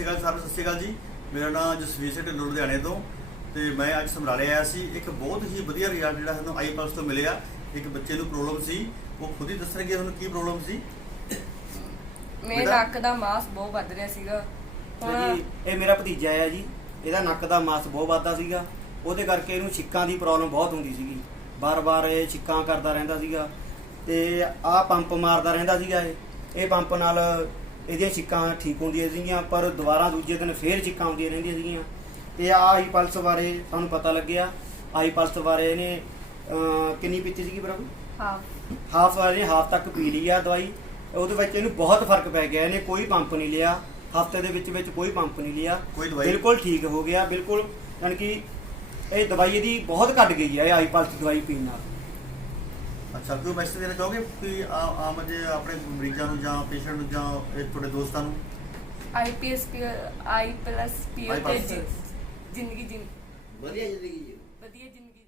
ਸ਼੍ਰੀ ਅਕਾਲ ਸਾਰਿਆਂ ਨੂੰ, ਸਤਿ ਸ਼੍ਰੀ ਅਕਾਲ ਜੀ। ਮੇਰਾ ਨਾਮ ਜਸਵੀਰ ਸਿੰਘ ਢਿੱਲੋਂ ਲੁਧਿਆਣੇ ਤੋਂ ਤੇ ਮੈਂ ਅੱਜ ਸਮਰਾਲੇ ਆਇਆ ਸੀ। ਇੱਕ ਬਹੁਤ ਹੀ ਵਧੀਆ ਰਿਜ਼ਲਟ ਜਿਹੜਾ ਸਾਨੂੰ ਆਈ ਪਲਸ ਤੋਂ ਮਿਲਿਆ। ਇੱਕ ਬੱਚੇ ਨੂੰ ਪ੍ਰੋਬਲਮ ਸੀ, ਉਹ ਖੁਦ ਹੀ ਦੱਸਣਗੇ ਉਹਨੂੰ ਕੀ ਪ੍ਰੋਬਲਮ ਸੀ। ਮੇਰੇ ਨੱਕ ਦਾ ਮਾਸ ਬਹੁਤ ਵੱਧ ਰਿਹਾ ਸੀਗਾ। ਜੀ ਇਹ ਮੇਰਾ ਭਤੀਜਾ ਹੈ ਜੀ, ਇਹਦਾ ਨੱਕ ਦਾ ਮਾਸ ਬਹੁਤ ਵੱਧਦਾ ਸੀਗਾ। ਉਹਦੇ ਕਰਕੇ ਇਹਨੂੰ ਛਿੱਕਾਂ ਦੀ ਪ੍ਰੋਬਲਮ ਬਹੁਤ ਹੁੰਦੀ ਸੀਗੀ। ਬਾਰ-ਬਾਰ ਇਹ ਛਿੱਕਾਂ ਕਰਦਾ ਰਹਿੰਦਾ ਸੀਗਾ ਤੇ ਆਹ ਪੰਪ ਮਾਰਦਾ ਰਹਿੰਦਾ ਸੀਗਾ। ਇਹ ਪੰਪ ਨਾਲ ਇਹਦੀਆਂ ਛਿੱਕਾਂ ਠੀਕ ਹੁੰਦੀਆਂ ਸੀਗੀਆਂ, ਪਰ ਦੁਬਾਰਾ ਦੂਜੇ ਦਿਨ ਫੇਰ ਛਿੱਕਾਂ ਆਉਂਦੀਆਂ ਰਹਿੰਦੀਆਂ ਸੀਗੀਆਂ। ਤੇ ਆਈ ਪਲਸ ਬਾਰੇ ਸਾਨੂੰ ਪਤਾ ਲੱਗਿਆ। ਆਈ ਪਲਸ ਬਾਰੇ ਇਹਨੇ ਕਿੰਨੀ ਪੀਤੀ ਸੀਗੀ ਪ੍ਰਭੂ? ਹਾਫ ਤੱਕ ਪੀ ਲਈ ਆ ਦਵਾਈ। ਉਹਦੇ ਵਿੱਚ ਇਹਨੂੰ ਬਹੁਤ ਫਰਕ ਪੈ ਗਿਆ। ਇਹਨੇ ਕੋਈ ਪੰਪ ਨਹੀਂ ਲਿਆ, ਹਫਤੇ ਦੇ ਵਿੱਚ ਕੋਈ ਪੰਪ ਨਹੀਂ ਲਿਆ, ਬਿਲਕੁਲ ਠੀਕ ਹੋ ਗਿਆ। ਬਿਲਕੁਲ ਯਾਨੀ ਕਿ ਇਹ ਦਵਾਈ ਇਹਦੀ ਬਹੁਤ ਘੱਟ ਗਈ ਹੈ ਆਈ ਪਲਸ ਦਵਾਈ ਪੀਣ ਨਾਲ। ਅੱਛਾ, ਕੋਈ ਮੈਸੇਜ ਦੇਣਾ ਚਾਹੋਗੇ ਕਿ ਆਮ ਜੇ ਆਪਣੇ ਮਰੀਜ਼ਾਂ ਨੂੰ ਜਾਂ ਪੇਸ਼ੈਂਟ ਨੂੰ ਜਾਂ ਤੁਹਾਡੇ ਦੋਸਤਾਂ ਨੂੰ? ਆਈ ਪਲਸ ਪੀਓ ਤੇ ਜ਼ਿੰਦਗੀ ਵਧੀਆ ਜ਼ਿੰਦਗੀ ਜੀ। ਵਧੀਆ ਜ਼ਿੰਦਗੀ